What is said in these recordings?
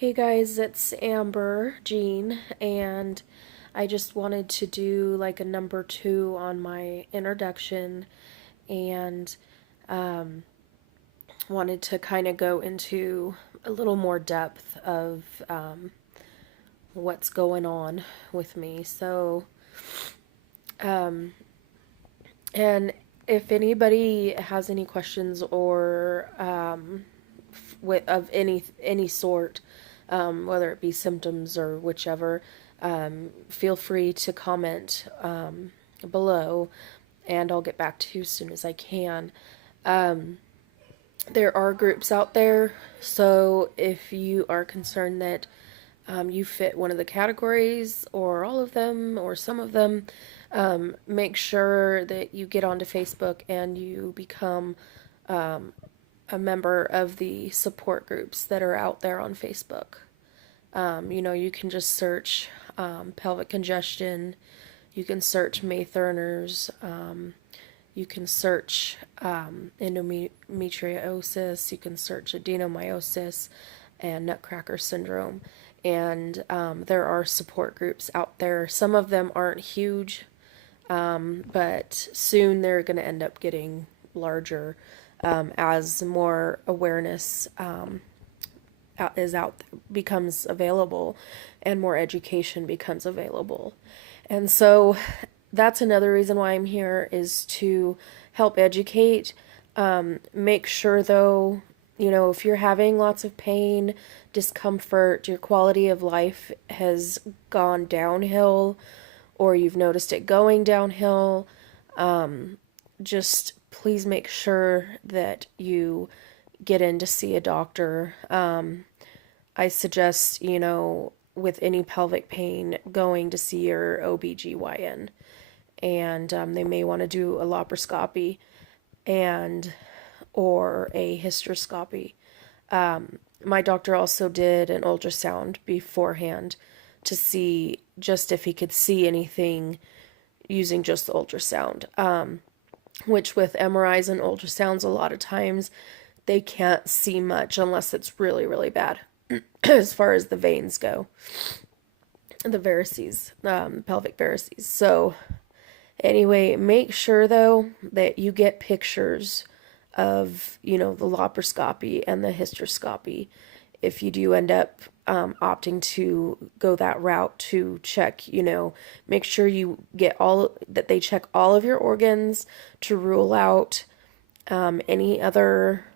Hey guys, it's Amber Jean, and I just wanted to do like a number two on my introduction and um, wanted to kind of go into a little more depth of what's going on with me. Um, and if anybody has any questions or of any sort, whether it be symptoms or whichever, feel free to comment below, and I'll get back to you as soon as I can. There are groups out there, so if you are concerned that you fit one of the categories or all of them or some of them, make sure that you get onto Facebook and you become a member of the support groups that are out there on Facebook. You can just search pelvic congestion, you can search May Thurners, you can search endometriosis, you can search adenomyosis and nutcracker syndrome. And there are support groups out there. Some of them aren't huge, but soon they're going to end up getting larger as more awareness becomes available and more education becomes available. And so that's another reason why I'm here, is to help educate. Make sure though, if you're having lots of pain, discomfort, your quality of life has gone downhill, or you've noticed it going downhill, just please make sure that you get in to see a doctor. I suggest, with any pelvic pain, going to see your OBGYN. And they may want to do a laparoscopy and or a hysteroscopy. My doctor also did an ultrasound beforehand to see just if he could see anything using just the ultrasound. Which with MRIs and ultrasounds, a lot of times they can't see much unless it's really, really bad as far as the veins go, the varices, pelvic varices. So anyway, make sure though that you get pictures of, the laparoscopy and the hysteroscopy if you do end up opting to go that route, to check, make sure you get that they check all of your organs to rule out any other,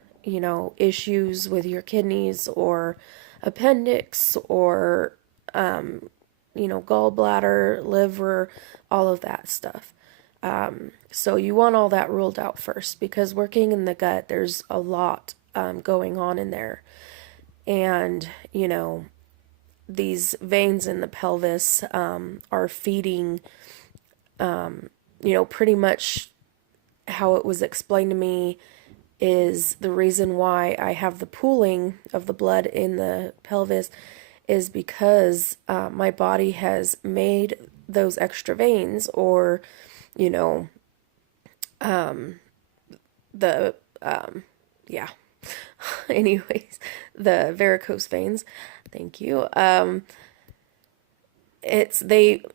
issues with your kidneys or appendix or, gallbladder, liver, all of that stuff. So you want all that ruled out first, because working in the gut, there's a lot going on in there. And, these veins in the pelvis are feeding, pretty much how it was explained to me is the reason why I have the pooling of the blood in the pelvis is because my body has made those extra veins, or, the, yeah. Anyways, the varicose veins. Thank you.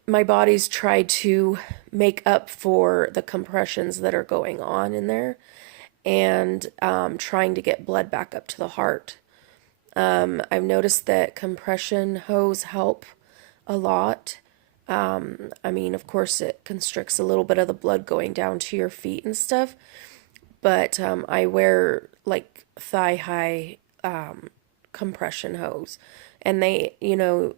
My body's tried to make up for the compressions that are going on in there, and trying to get blood back up to the heart. I've noticed that compression hose help a lot. Of course, it constricts a little bit of the blood going down to your feet and stuff, but I wear like thigh-high compression hose, and they,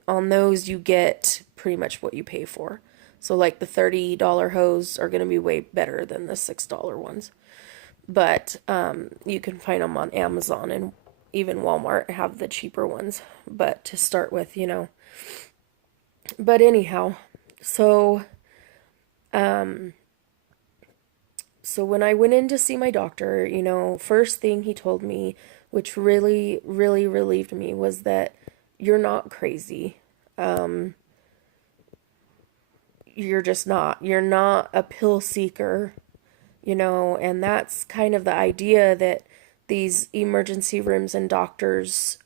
on those you get pretty much what you pay for. So like the $30 hose are going to be way better than the $6 ones. But you can find them on Amazon, and even Walmart have the cheaper ones. But to start with, But anyhow, so when I went in to see my doctor, first thing he told me, which really, really relieved me, was that you're not crazy. You're just not. You're not a pill seeker, and that's kind of the idea that these emergency rooms and doctors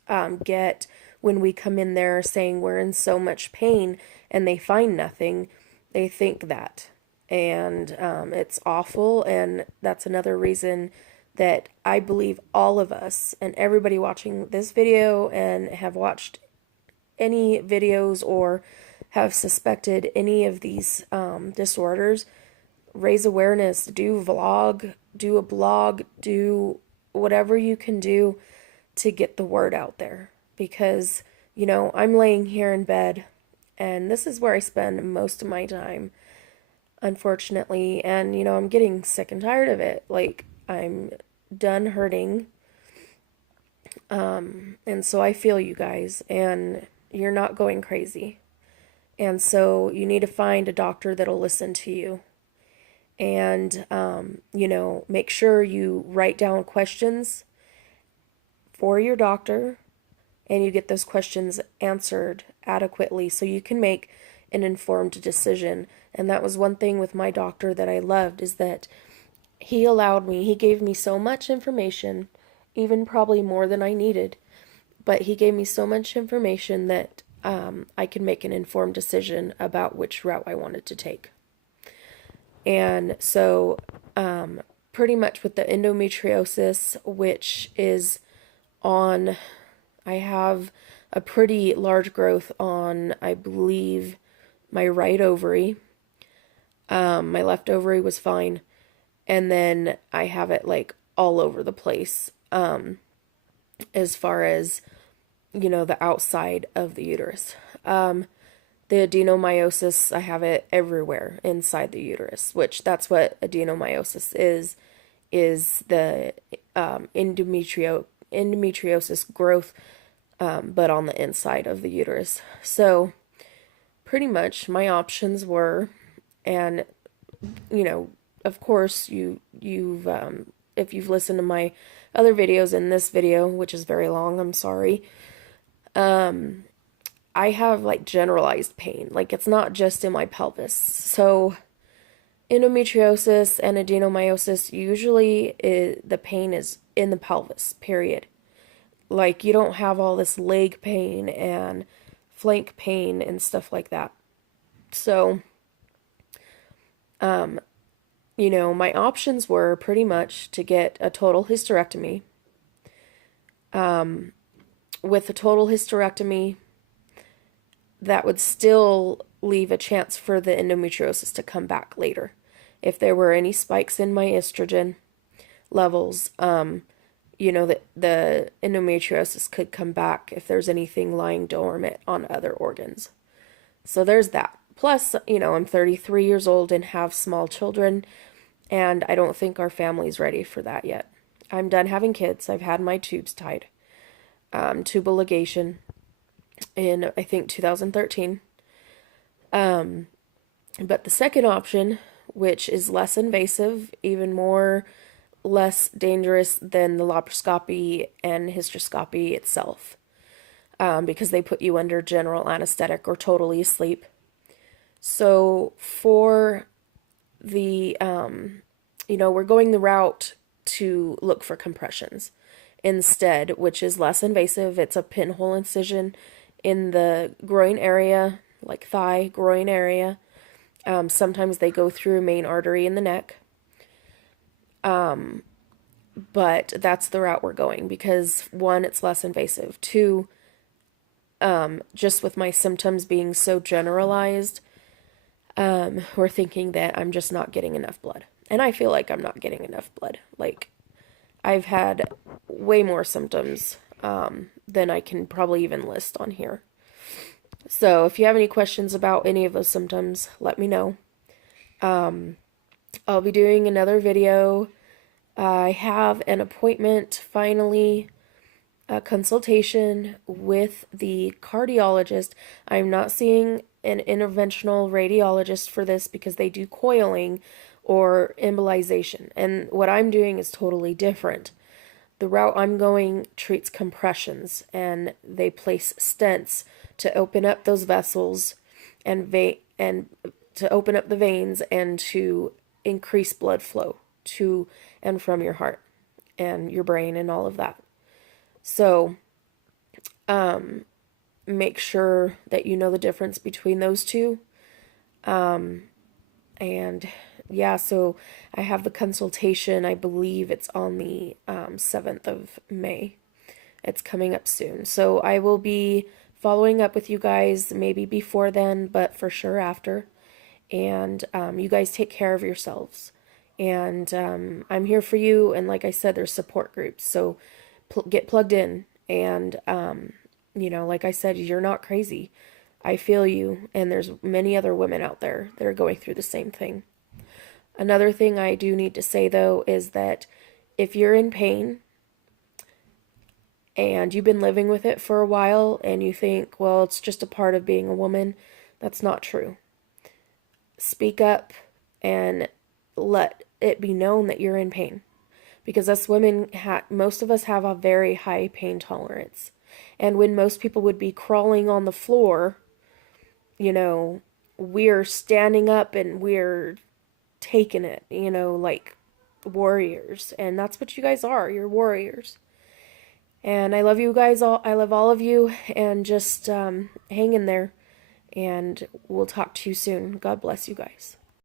get when we come in there saying we're in so much pain and they find nothing, they think that. And it's awful. And that's another reason that I believe all of us and everybody watching this video and have watched any videos or have suspected any of these disorders, raise awareness, do vlog, do a blog, do whatever you can do to get the word out there. Because, I'm laying here in bed and this is where I spend most of my time, unfortunately. And, I'm getting sick and tired of it. Like, I'm done hurting. And so I feel you guys, and you're not going crazy. And so you need to find a doctor that'll listen to you. And, make sure you write down questions for your doctor and you get those questions answered adequately so you can make an informed decision. And that was one thing with my doctor that I loved, is that he gave me so much information, even probably more than I needed, but he gave me so much information that I could make an informed decision about which route I wanted to take. And so, pretty much with the endometriosis, which is on, I have a pretty large growth on, I believe, my right ovary. My left ovary was fine. And then I have it like all over the place, as far as, the outside of the uterus. The adenomyosis, I have it everywhere inside the uterus, which that's what adenomyosis is the endometriosis growth, but on the inside of the uterus. So pretty much my options were, and of course you've if you've listened to my other videos in this video, which is very long, I'm sorry. I have like generalized pain. Like, it's not just in my pelvis. So endometriosis and adenomyosis, usually the pain is in the pelvis, period. Like, you don't have all this leg pain and flank pain and stuff like that. So, my options were pretty much to get a total hysterectomy. With a total hysterectomy, that would still leave a chance for the endometriosis to come back later. If there were any spikes in my estrogen levels, the endometriosis could come back if there's anything lying dormant on other organs. So there's that. Plus, I'm 33 years old and have small children, and I don't think our family's ready for that yet. I'm done having kids. I've had my tubes tied. Tubal ligation in, I think, 2013. But the second option, which is less invasive, even more less dangerous than the laparoscopy and hysteroscopy itself, because they put you under general anesthetic or totally asleep. So for the, we're going the route to look for compressions instead, which is less invasive. It's a pinhole incision in the groin area, like thigh, groin area. Sometimes they go through a main artery in the neck. But that's the route we're going because, one, it's less invasive. Two, just with my symptoms being so generalized, we're thinking that I'm just not getting enough blood. And I feel like I'm not getting enough blood. Like, I've had way more symptoms than I can probably even list on here. So if you have any questions about any of those symptoms, let me know. I'll be doing another video. I have an appointment, finally, a consultation with the cardiologist. I'm not seeing an interventional radiologist for this because they do coiling or embolization. And what I'm doing is totally different. The route I'm going treats compressions, and they place stents to open up those vessels and to open up the veins and to increase blood flow to and from your heart and your brain and all of that. So, make sure that you know the difference between those two. And yeah, so I have the consultation. I believe it's on the 7th of May. It's coming up soon. So I will be following up with you guys maybe before then, but for sure after. And you guys take care of yourselves. And I'm here for you. And like I said, there's support groups. So get plugged in. And, like I said, you're not crazy. I feel you. And there's many other women out there that are going through the same thing. Another thing I do need to say, though, is that if you're in pain and you've been living with it for a while and you think, well, it's just a part of being a woman, that's not true. Speak up and let it be known that you're in pain. Because us women, most of us have a very high pain tolerance. And when most people would be crawling on the floor, we're standing up and we're taking it, like warriors. And that's what you guys are. You're warriors. And I love you guys all. I love all of you. And just hang in there. And we'll talk to you soon. God bless you guys.